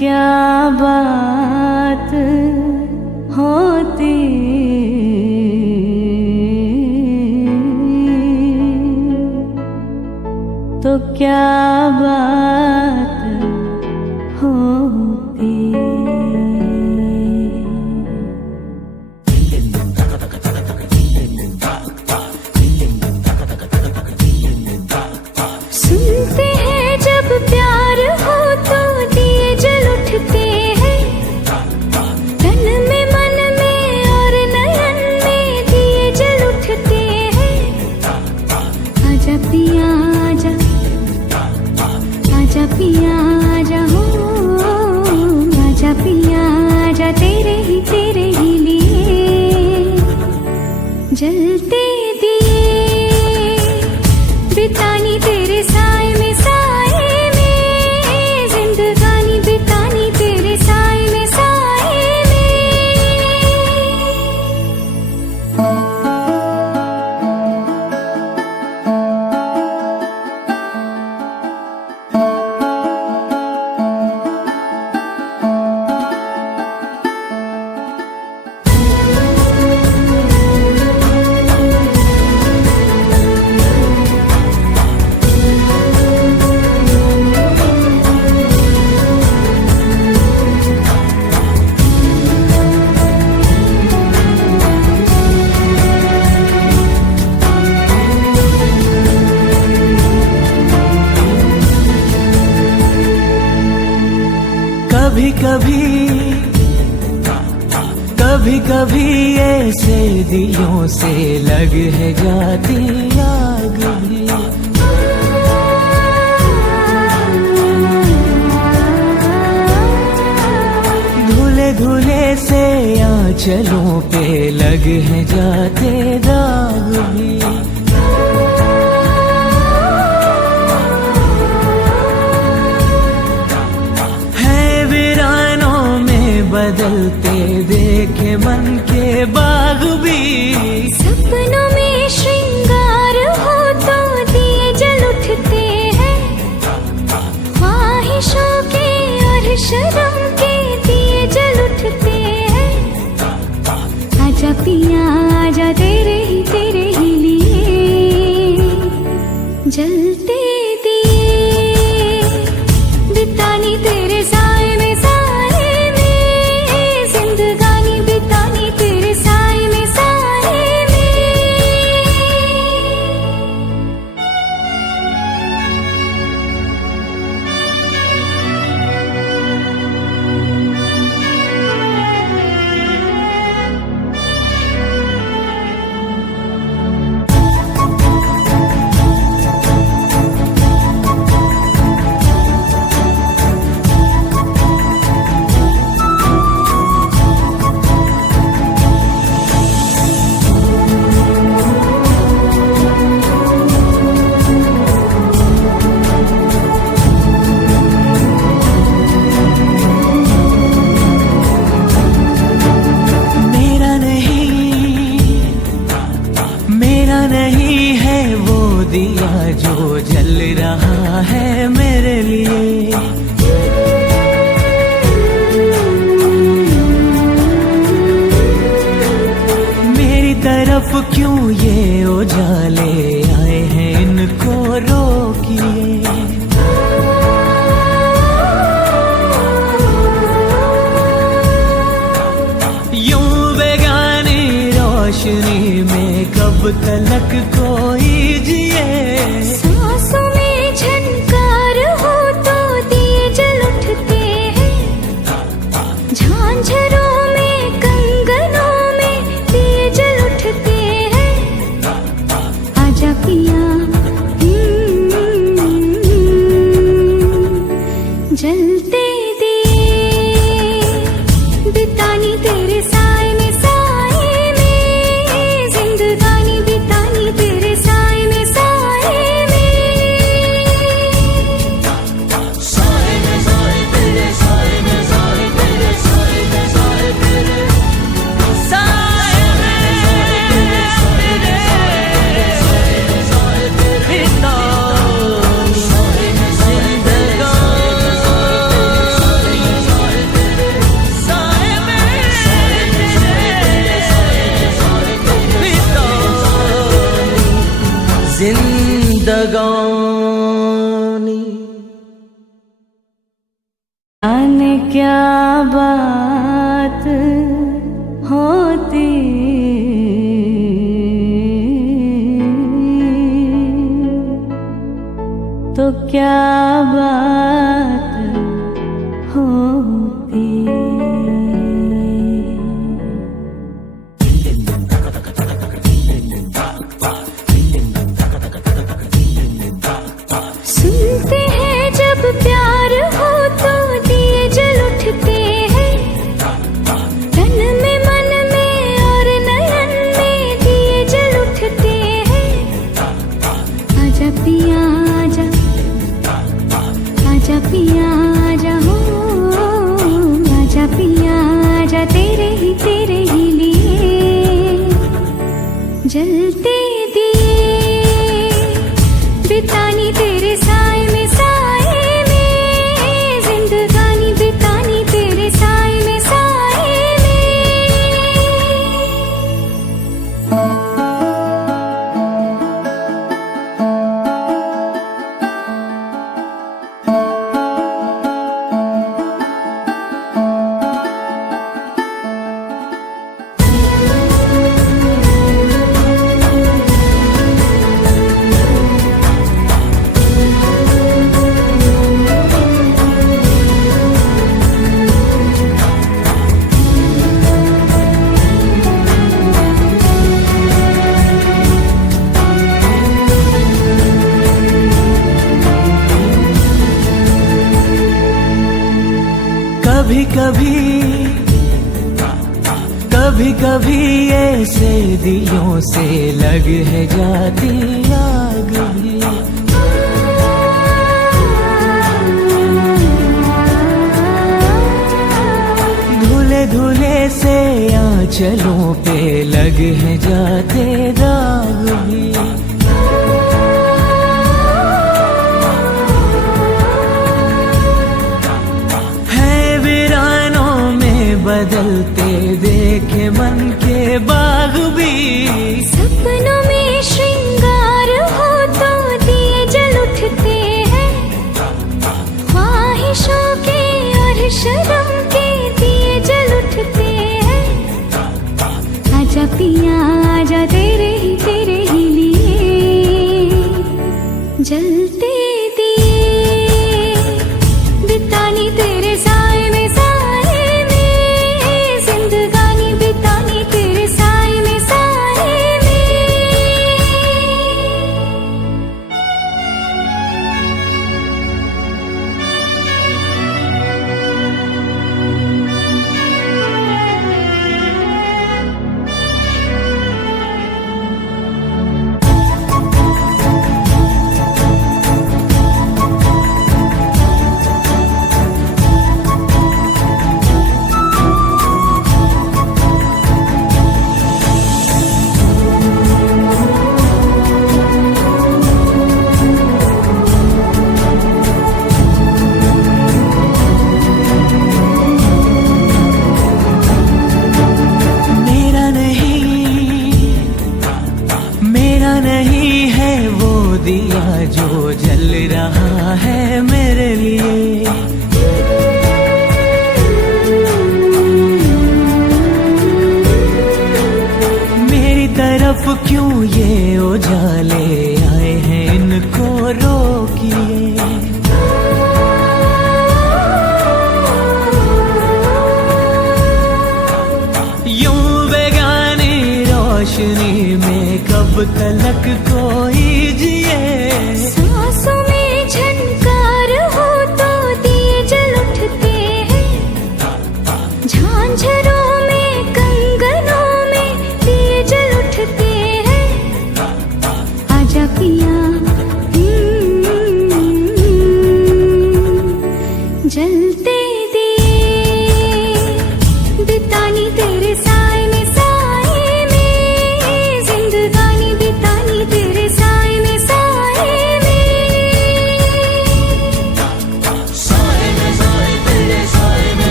क्या बात होती, तो क्या बात होती। सुनते हैं जब प्यार हो तो दिए जल उठते हैं, तन में मन में और नयन में दिए जल उठते हैं। आजा पिया आजा, आजा पिया आजा हो, आजा पिया आजा, तेरे ही लिए जलते दिए बितानी तेरे साए में, साए में जिंदगानी बितानी तेरे साए में, साए कभी कभी ऐसे दिलों से लग है जाती आग भी। धुले धुले से आंचलों पे लग है जाते दाग भी। बदलते देखे मन के बाग भी। सपनों में श्रृंगार हो तो दिए जल उठते हैं, ख्वाहिशों के और शर्म के दिए जल उठते हैं। आजा पिया आजा, तेरे ही लिए जलते दिए बितानी तेरे साए में, नहीं है वो दिया जो जल रहा है मेरे लिए। मेरी तरफ क्यों ये उजाले आए हैं, इनको रोकिए। यूं बेगानी रोशनी में कब तलक कोई जिए। सांसों में झनकार हो तो दिए जल उठते हैं, झांझरों में कंगनों में दिए जल उठते हैं। आजा पिया जलते दिए बितानी तेरे साए में, साए में जिंदगानी बितानी तेरे साए में, साए में। साए में साए तेरे, साए में साए तेरे, साए में साए तेरे, साए में साए तेरे, साए में साए तेरे, जाने क्या बात होती तो क्या बात होती। सुनते हैं जब प्यार हो तो दिए जल उठते हैं, तन में मन में और नयन में दिए जल उठते हैं। आजा पिया आजा, आजा पिया आजा हो, आजा पिया आजा तेरे ही लिए जलते दिए बितानी तेरे साए में, साए में जिंदगानी बितानी तेरे साए में, साए में। कभी कभी कभी ऐसे दिलों से लग है जाती आग भी। धुले धुले से आंचलों पे लग है जाते दाग भी। बदलते देखे मन के बाग भी। सपनों में श्रृंगार हो तो दिए जल उठते हैं, ख्वाहिशों के और शर्म के दिए जल उठते हैं। आजा पिया आजा तेरे ही लिए जलते दिए बितानी तेरे साए में, साए में जिंदगानी बितानी तेरे साए में, साए में। नहीं है वो दिया जो जल रहा है मेरे लिए। मेरी तरफ क्यों ये उजाले आए हैं, इनको रोकिए। यूं बेगानी रोशनी में कब तलक कोई जिए। सांसों में झनकार हो तो दिए जल उठते हैं, झांझरों में कंगनों में दिए जल उठते हैं। आजा पिया जलते दिए बितानी तेरे साए में, साए में जिंदगानी बिता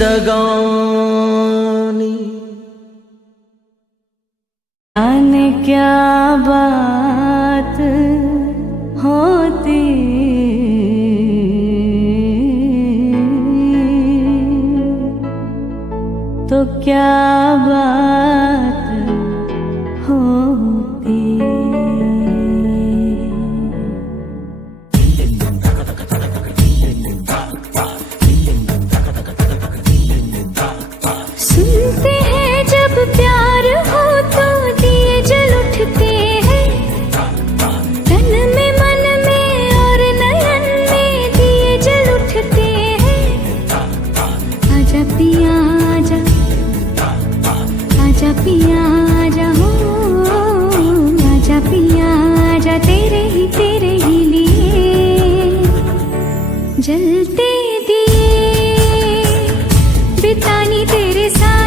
जिंदगानी। जाने क्या बात होती तो क्या बात होती। सुनते हैं जब प्यार हो तो दिए जल उठते हैं, तन में मन में और नयन में दिए जल उठते हैं। आजा पिया आजा, आजा पिया आजा हो, आजा पिया आजा, तेरे ही लिए जलते दिए बितानी तेरे साथ।